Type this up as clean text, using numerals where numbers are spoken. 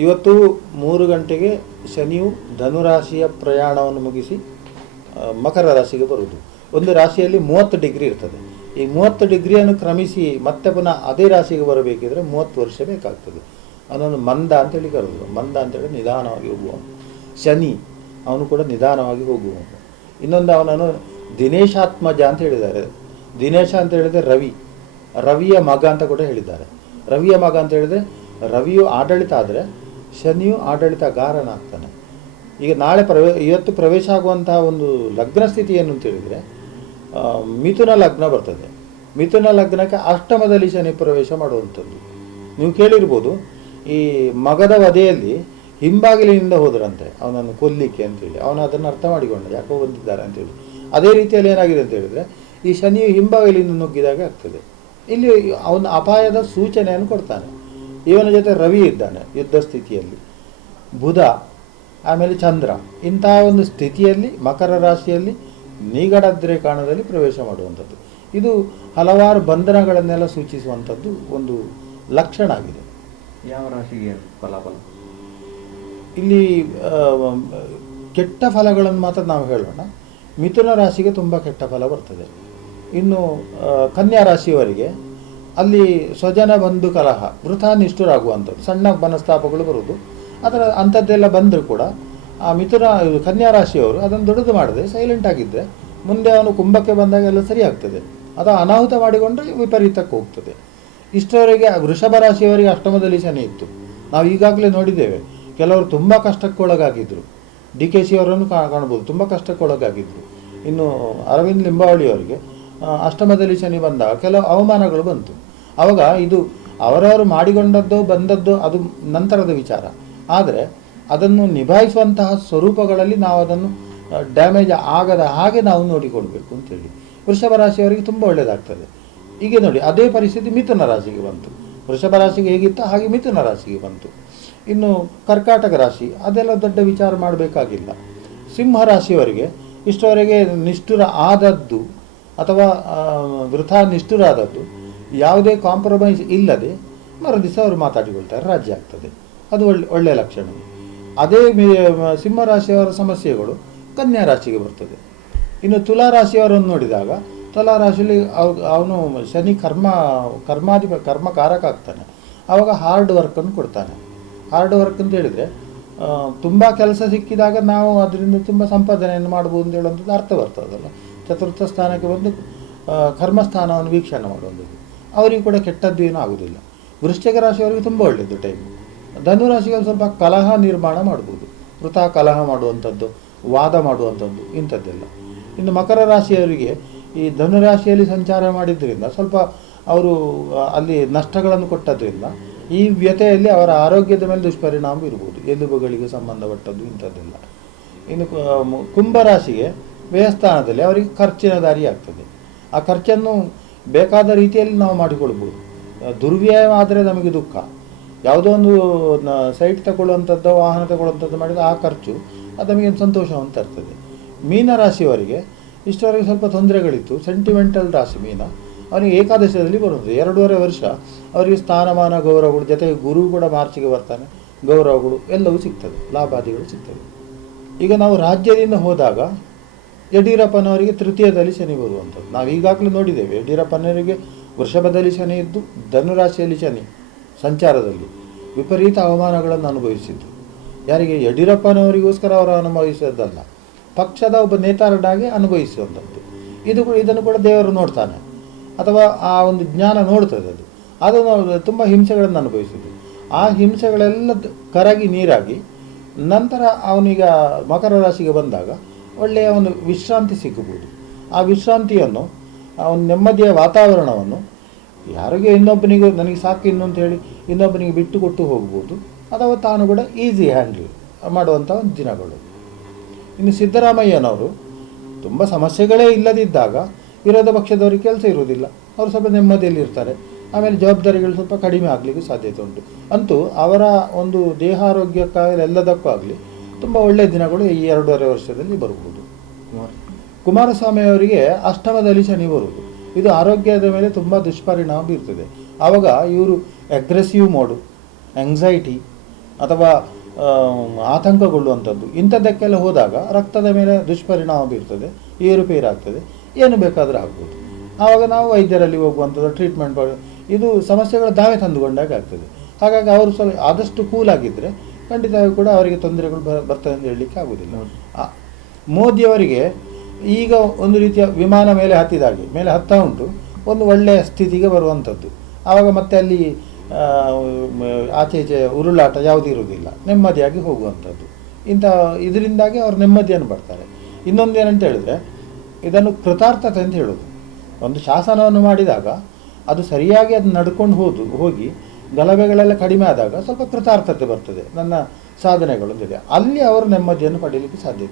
ಇವತ್ತು 3 ಗಂಟೆಗೆ ಶನಿಯು ಧನುರಾಶಿಯ ಪ್ರಯಾಣವನ್ನು ಮುಗಿಸಿ ಮಕರ ರಾಶಿಗೆ ಬರುವುದು. ಒಂದು ರಾಶಿಯಲ್ಲಿ 30 ಡಿಗ್ರಿ ಇರ್ತದೆ. ಈ 30 ಡಿಗ್ರಿಯನ್ನು ಕ್ರಮಿಸಿ ಮತ್ತೆ ಪುನಃ ಅದೇ ರಾಶಿಗೆ ಬರಬೇಕಿದ್ರೆ 30 ವರ್ಷ ಬೇಕಾಗ್ತದೆ. ಅವನನ್ನು ಮಂದ ಅಂತೇಳಿ ಕರೆದು, ಮಂದ ಅಂತೇಳಿ ನಿಧಾನವಾಗಿ ಹೋಗುವವನು. ಶನಿ ಅವನು ಕೂಡ ನಿಧಾನವಾಗಿ ಹೋಗುವವನು. ಇನ್ನೊಂದು ಅವನನ್ನು ದಿನೇಶಾತ್ಮಜ ಅಂತ ಹೇಳಿದ್ದಾರೆ. ದಿನೇಶ ಅಂತ ಹೇಳಿದರೆ ರವಿಯ ಮಗ ಅಂತ ಕೂಡ ಹೇಳಿದ್ದಾರೆ. ರವಿಯ ಮಗ ಅಂತ ಹೇಳಿದರೆ ರವಿಯು ಆಡಳಿತ ಆದರೆ ಶನಿಯು ಆಡಳಿತಗಾರನಾಗ್ತಾನೆ. ಈಗ ನಾಳೆ ಇವತ್ತು ಪ್ರವೇಶ ಆಗುವಂತಹ ಒಂದು ಲಗ್ನ ಸ್ಥಿತಿ ಏನು ಅಂತ ಹೇಳಿದರೆ ಮಿಥುನ ಲಗ್ನ ಬರ್ತದೆ. ಮಿಥುನ ಲಗ್ನಕ್ಕೆ ಅಷ್ಟಮದಲ್ಲಿ ಶನಿ ಪ್ರವೇಶ ಮಾಡುವಂಥದ್ದು. ನೀವು ಕೇಳಿರ್ಬೋದು, ಈ ಮಗದ ವಧೆಯಲ್ಲಿ ಹಿಂಬಾಗಿಲಿನಿಂದ ಹೋದ್ರಂತೆ ಅವನನ್ನು ಕೊಲ್ಲಿಕ್ಕೆ ಅಂತೇಳಿ. ಅವನು ಅದನ್ನು ಅರ್ಥ ಮಾಡಿಕೊಂಡ, ಯಾಕೋ ಬಂದಿದ್ದಾರೆ ಅಂತೇಳಿ. ಅದೇ ರೀತಿಯಲ್ಲಿ ಏನಾಗಿದೆ ಅಂತ ಹೇಳಿದರೆ ಈ ಶನಿಯು ಹಿಂಬಾಗಿಲಿಂದ ನುಗ್ಗಿದಾಗ ಆಗ್ತದೆ. ಇಲ್ಲಿ ಅವನ ಅಪಾಯದ ಸೂಚನೆಯನ್ನು ಕೊಡ್ತಾನೆ. ಇವನ ಜೊತೆ ರವಿ ಇದ್ದಾನೆ ಯುದ್ಧ ಸ್ಥಿತಿಯಲ್ಲಿ, ಬುಧ, ಆಮೇಲೆ ಚಂದ್ರ. ಇಂತಹ ಒಂದು ಸ್ಥಿತಿಯಲ್ಲಿ ಮಕರ ರಾಶಿಯಲ್ಲಿ ನಿಗಡದ್ರೆ ಕಾರಣದಲ್ಲಿ ಪ್ರವೇಶ ಮಾಡುವಂಥದ್ದು. ಇದು ಹಲವಾರು ಬಂಧನಗಳನ್ನೆಲ್ಲ ಸೂಚಿಸುವಂಥದ್ದು ಒಂದು ಲಕ್ಷಣ ಆಗಿದೆ. ಯಾವ ರಾಶಿಗೆ ಫಲಾಫಲ? ಇಲ್ಲಿ ಕೆಟ್ಟ ಫಲಗಳನ್ನು ಮಾತ್ರ ನಾವು ಹೇಳೋಣ. ಮಿಥುನ ರಾಶಿಗೆ ತುಂಬ ಕೆಟ್ಟ ಫಲ ಬರ್ತದೆ. ಇನ್ನು ಕನ್ಯಾ ರಾಶಿಯವರಿಗೆ ಅಲ್ಲಿ ಸ್ವಜನ ಬಂಧು ಕಲಹ, ವೃಥಾ ನಿಷ್ಠುರಾಗುವಂಥದ್ದು, ಸಣ್ಣ ಮನಸ್ತಾಪಗಳು ಬರುವುದು. ಅದರ ಅಂಥದ್ದೆಲ್ಲ ಬಂದರೂ ಕೂಡ ಆ ಕನ್ಯಾ ರಾಶಿಯವರು ಅದನ್ನು ದೊಡ್ಡದು ಮಾಡದೆ ಸೈಲೆಂಟ್ ಆಗಿದ್ದರೆ ಮುಂದೆ ಅವನು ಕುಂಭಕ್ಕೆ ಬಂದಾಗ ಎಲ್ಲ ಸರಿ ಆಗ್ತದೆ. ಅದು ಅನಾಹುತ ಮಾಡಿಕೊಂಡ್ರೆ ವಿಪರೀತಕ್ಕೆ ಹೋಗ್ತದೆ. ಇಷ್ಟವರೆಗೆ ವೃಷಭ ರಾಶಿಯವರಿಗೆ ಅಷ್ಟಮದಲ್ಲಿ ಶನಿ ಇತ್ತು. ನಾವು ಈಗಾಗಲೇ ನೋಡಿದ್ದೇವೆ. ಕೆಲವರು ತುಂಬ ಕಷ್ಟಕ್ಕೊಳಗಾಗಿದ್ದರು. DKC ಅವರನ್ನು ಕಾಣ್ಬೋದು, ತುಂಬ ಕಷ್ಟಕ್ಕೊಳಗಾಗಿದ್ದರು. ಇನ್ನು ಅರವಿಂದ್ ಲಿಂಬಾವಳಿಯವರಿಗೆ ಅಷ್ಟಮದಲ್ಲಿ ಶನಿ ಬಂದಾಗ ಕೆಲವು ಅವಮಾನಗಳು ಬಂತು. ಆವಾಗ ಇದು ಅವರವರು ಮಾಡಿಕೊಂಡದ್ದು ಬಂದದ್ದು ಅದು ನಂತರದ ವಿಚಾರ. ಆದರೆ ಅದನ್ನು ನಿಭಾಯಿಸುವಂತಹ ಸ್ವರೂಪಗಳಲ್ಲಿ ನಾವು ಅದನ್ನು ಡ್ಯಾಮೇಜ್ ಆಗದ ಹಾಗೆ ನಾವು ನೋಡಿಕೊಳ್ಬೇಕು ಅಂತೇಳಿ ವೃಷಭ ರಾಶಿಯವರಿಗೆ ತುಂಬ ಒಳ್ಳೆಯದಾಗ್ತದೆ. ಈಗ ನೋಡಿ, ಅದೇ ಪರಿಸ್ಥಿತಿ ಮಿಥುನ ರಾಶಿಗೆ ಬಂತು. ವೃಷಭ ರಾಶಿಗೆ ಹೇಗಿತ್ತು ಹಾಗೆ ಮಿಥುನ ರಾಶಿಗೆ ಬಂತು. ಇನ್ನು ಕರ್ಕಾಟಕ ರಾಶಿ ಅದೆಲ್ಲ ದೊಡ್ಡ ವಿಚಾರ ಮಾಡಬೇಕಾಗಿಲ್ಲ. ಸಿಂಹ ರಾಶಿಯವರಿಗೆ ಇಷ್ಟವರೆಗೆ ನಿಷ್ಠುರ ಆದದ್ದು ಅಥವಾ ವೃಥಾ ನಿಷ್ಠುರ ಆದದ್ದು ಯಾವುದೇ ಕಾಂಪ್ರಮೈಸ್ ಇಲ್ಲದೆ ಮರುದಿವಸ ಅವರು ಮಾತಾಡಿಕೊಳ್ತಾರೆ, ರಾಜ್ಯ ಆಗ್ತದೆ. ಅದು ಒಳ್ಳೆಯ ಲಕ್ಷಣ. ಅದೇ ಸಿಂಹ ರಾಶಿಯವರ ಸಮಸ್ಯೆಗಳು ಕನ್ಯಾ ರಾಶಿಗೆ ಬರ್ತದೆ. ಇನ್ನು ತುಲಾ ರಾಶಿಯವರನ್ನು ನೋಡಿದಾಗ ತುಲಾ ರಾಶಿಯಲ್ಲಿ ಅವನು ಶನಿ ಕರ್ಮಕಾರಕ ಆಗ್ತಾನೆ. ಆವಾಗ ಹಾರ್ಡ್ ವರ್ಕನ್ನು ಕೊಡ್ತಾನೆ. ಹಾರ್ಡ್ ವರ್ಕ್ ಅಂತ ಹೇಳಿದರೆ ತುಂಬ ಕೆಲಸ ಸಿಕ್ಕಿದಾಗ ನಾವು ಅದರಿಂದ ತುಂಬ ಸಂಪಾದನೆಯನ್ನು ಮಾಡ್ಬೋದು ಅಂತ ಹೇಳುವಂಥದ್ದು ಅರ್ಥ ಬರ್ತದಲ್ಲ. ಚತುರ್ಥ ಸ್ಥಾನಕ್ಕೆ ಬಂದು ಕರ್ಮಸ್ಥಾನವನ್ನು ವೀಕ್ಷಣೆ ಮಾಡುವಂಥದ್ದು ಅವರಿಗೆ ಕೂಡ ಕೆಟ್ಟದ್ದು ಏನೂ ಆಗೋದಿಲ್ಲ. ವೃಶ್ಚಿಕ ರಾಶಿಯವರಿಗೆ ತುಂಬ ಒಳ್ಳೆಯದು ಟೈಮ್. ಧನುರಾಶಿಗೆ ಸ್ವಲ್ಪ ಕಲಹ ನಿರ್ಮಾಣ ಮಾಡ್ಬೋದು, ವೃಥಾ ಕಲಹ ಮಾಡುವಂಥದ್ದು, ವಾದ ಮಾಡುವಂಥದ್ದು, ಇಂಥದ್ದೆಲ್ಲ. ಇನ್ನು ಮಕರ ರಾಶಿಯವರಿಗೆ ಈ ಧನುರಾಶಿಯಲ್ಲಿ ಸಂಚಾರ ಮಾಡಿದ್ದರಿಂದ ಸ್ವಲ್ಪ ಅವರು ಅಲ್ಲಿ ನಷ್ಟಗಳನ್ನು ಕೊಟ್ಟದ್ರಿಂದ ಈ ವ್ಯಥೆಯಲ್ಲಿ ಅವರ ಆರೋಗ್ಯದ ಮೇಲೆ ದುಷ್ಪರಿಣಾಮ ಇರ್ಬೋದು, ಎಲುಬುಗಳಿಗೆ ಸಂಬಂಧಪಟ್ಟದ್ದು ಇಂಥದ್ದೆಲ್ಲ. ಇನ್ನು ಕುಂಭರಾಶಿಗೆ ವ್ಯಯಸ್ಥಾನದಲ್ಲಿ ಅವರಿಗೆ ಖರ್ಚಿನ ದಾರಿ ಆಗ್ತದೆ. ಆ ಖರ್ಚನ್ನು ಬೇಕಾದ ರೀತಿಯಲ್ಲಿ ನಾವು ಮಾಡಿಕೊಳ್ಬೋದು. ದುರ್ವ್ಯಯ ಆದರೆ ನಮಗೆ ದುಃಖ. ಯಾವುದೋ ಒಂದು ಸೈಟ್ ತಗೊಳ್ಳುವಂಥದ್ದು, ವಾಹನ ತಗೊಳ್ಳುವಂಥದ್ದು ಮಾಡಿದರೆ ಆ ಖರ್ಚು ಅದು ನಮಗೆ ಸಂತೋಷವನ್ನು ತರ್ತದೆ. ಮೀನರಾಶಿಯವರಿಗೆ ಇಷ್ಟವರೆಗೆ ಸ್ವಲ್ಪ ತೊಂದರೆಗಳಿತ್ತು. ಸೆಂಟಿಮೆಂಟಲ್ ರಾಶಿ ಮೀನ. ಅವನಿಗೆ ಏಕಾದಶದಲ್ಲಿ ಬರುವುದು 2.5 ವರ್ಷ ಅವರಿಗೆ ಸ್ಥಾನಮಾನ ಗೌರವಗಳು, ಜೊತೆಗೆ ಗುರು ಕೂಡ ಮಾರ್ಚಿಗೆ ಬರ್ತಾನೆ, ಗೌರವಗಳು ಎಲ್ಲವೂ ಸಿಗ್ತದೆ, ಲಾಭಾದಿಗಳು ಸಿಗ್ತದೆ. ಈಗ ನಾವು ರಾಜ್ಯದಿಂದ ಹೋದಾಗ ಯಡಿಯೂರಪ್ಪನವರಿಗೆ ತೃತೀಯದಲ್ಲಿ ಶನಿ ಬರುವಂಥದ್ದು ನಾವು ಈಗಾಗಲೇ ನೋಡಿದ್ದೇವೆ. ಯಡಿಯೂರಪ್ಪನವರಿಗೆ ವೃಷಭದಲ್ಲಿ ಶನಿ ಇದ್ದು ಧನುರಾಶಿಯಲ್ಲಿ ಶನಿ ಸಂಚಾರದಲ್ಲಿ ವಿಪರೀತ ಅವಮಾನಗಳನ್ನು ಅನುಭವಿಸಿದ್ದು. ಯಾರಿಗೆ? ಯಡಿಯೂರಪ್ಪನವರಿಗೋಸ್ಕರ ಅವರು ಅನುಭವಿಸೋದಲ್ಲ, ಪಕ್ಷದ ಒಬ್ಬ ನೇತಾರನಾಗಿ ಅನುಭವಿಸುವಂಥದ್ದು. ಇದನ್ನು ಕೂಡ ದೇವರು ನೋಡ್ತಾನೆ, ಅಥವಾ ಆ ಒಂದು ಜ್ಞಾನ ನೋಡ್ತದೆ. ಅದನ್ನು ತುಂಬ ಹಿಂಸೆಗಳನ್ನು ಅನುಭವಿಸಿದ್ದು. ಆ ಹಿಂಸೆಗಳೆಲ್ಲ ಕರಗಿ ನೀರಾಗಿ ನಂತರ ಅವನೀಗ ಮಕರ ರಾಶಿಗೆ ಬಂದಾಗ ಒಳ್ಳೆಯ ಒಂದು ವಿಶ್ರಾಂತಿ ಸಿಗಬಹುದು. ಆ ವಿಶ್ರಾಂತಿಯನ್ನು, ಅವನ ನೆಮ್ಮದಿಯ ವಾತಾವರಣವನ್ನು ಯಾರಿಗೆ ಇನ್ನೊಬ್ಬನಿಗೂ ನನಗೆ ಸಾಕು ಇನ್ನು ಅಂತ ಹೇಳಿ ಇನ್ನೊಬ್ಬನಿಗೆ ಬಿಟ್ಟು ಕೊಟ್ಟು ಹೋಗ್ಬೋದು, ಅಥವಾ ತಾನು ಕೂಡ ಈಸಿ ಹ್ಯಾಂಡಲ್ ಮಾಡುವಂಥ ಒಂದು ದಿನಗಳು. ಇನ್ನು ಸಿದ್ದರಾಮಯ್ಯನವರು ತುಂಬ ಸಮಸ್ಯೆಗಳೇ ಇಲ್ಲದಿದ್ದಾಗ ವಿರೋಧ ಪಕ್ಷದವರಿಗೆ ಕೆಲಸ ಇರುವುದಿಲ್ಲ, ಅವರು ಸ್ವಲ್ಪ ನೆಮ್ಮದಿಯಲ್ಲಿ ಇರ್ತಾರೆ. ಆಮೇಲೆ ಜವಾಬ್ದಾರಿಗಳು ಸ್ವಲ್ಪ ಕಡಿಮೆ ಆಗಲಿಕ್ಕೆ ಸಾಧ್ಯತೆ ಉಂಟು. ಅಂತೂ ಅವರ ಒಂದು ದೇಹಾರೋಗ್ಯಕ್ಕಾಗಲಿ ಎಲ್ಲದಕ್ಕೂ ಆಗಲಿ ತುಂಬ ಒಳ್ಳೆಯ ದಿನಗಳು ಈ 2.5 ವರ್ಷದಲ್ಲಿ ಬರ್ಬೋದು. ಕುಮಾರಸ್ವಾಮಿ ಅವರಿಗೆ ಅಷ್ಟಮದಲ್ಲಿ ಶನಿ ಬರುವುದು. ಇದು ಆರೋಗ್ಯದ ಮೇಲೆ ತುಂಬ ದುಷ್ಪರಿಣಾಮ ಬೀರ್ತದೆ. ಆವಾಗ ಇವರು ಅಗ್ರೆಸಿವ್ ಮೋಡು, ಆಂಗ್ಸೈಟಿ, ಅಥವಾ ಆತಂಕಗೊಳ್ಳುವಂಥದ್ದು ಇಂಥದ್ದಕ್ಕೆಲ್ಲ ಹೋದಾಗ ರಕ್ತದ ಮೇಲೆ ದುಷ್ಪರಿಣಾಮ ಬೀರ್ತದೆ, ಏರುಪೇರಾಗ್ತದೆ, ಏನು ಬೇಕಾದರೂ ಆಗ್ಬೋದು. ಆವಾಗ ನಾವು ವೈದ್ಯರಲ್ಲಿ ಹೋಗುವಂಥದ್ದು, ಟ್ರೀಟ್ಮೆಂಟ್ ಇದು ಸಮಸ್ಯೆಗಳ ದಾವೆ ತಂದುಕೊಂಡಾಗ ಆಗ್ತದೆ. ಹಾಗಾಗಿ ಅವರು ಸ್ವಲ್ಪ ಆದಷ್ಟು ಕೂಲಾಗಿದ್ದರೆ ಖಂಡಿತವಾಗಿ ಕೂಡ ಅವರಿಗೆ ತೊಂದರೆಗಳು ಬರ್ತದೆ ಅಂತ ಹೇಳಲಿಕ್ಕೆ ಆಗೋದಿಲ್ಲ. ಮೋದಿಯವರಿಗೆ ಈಗ ಒಂದು ರೀತಿಯ ವಿಮಾನ ಮೇಲೆ ಹತ್ತಿದಾಗೆ ಮೇಲೆ ಹತ್ತಾ ಉಂಟು, ಒಂದು ಒಳ್ಳೆಯ ಸ್ಥಿತಿಗೆ ಬರುವಂಥದ್ದು. ಆವಾಗ ಮತ್ತೆ ಅಲ್ಲಿ ಆಚೆ ಈಚೆ ಉರುಳಾಟ ಯಾವುದೂ ಇರುವುದಿಲ್ಲ, ನೆಮ್ಮದಿಯಾಗಿ ಹೋಗುವಂಥದ್ದು. ಇದರಿಂದಾಗಿ ಅವರು ನೆಮ್ಮದಿಯನ್ನು ಪಡ್ತಾರೆ. ಇನ್ನೊಂದು ಏನಂತ ಹೇಳಿದ್ರೆ, ಇದನ್ನು ಕೃತಾರ್ಥತೆ ಅಂತ ಹೇಳೋದು. ಒಂದು ಶಾಸನವನ್ನು ಮಾಡಿದಾಗ ಅದು ಸರಿಯಾಗಿ ಅದು ನಡ್ಕೊಂಡು ಹೋಗಿ ಗಲಭೆಗಳೆಲ್ಲ ಕಡಿಮೆ ಆದಾಗ ಸ್ವಲ್ಪ ಕೃತಾರ್ಥತೆ ಬರ್ತದೆ, ನನ್ನ ಸಾಧನೆಗಳು ಅಂತೇಳಿ ಅಲ್ಲಿ ಅವರು ನೆಮ್ಮದಿಯನ್ನು ಪಡೀಲಿಕ್ಕೆ ಸಾಧ್ಯತೆ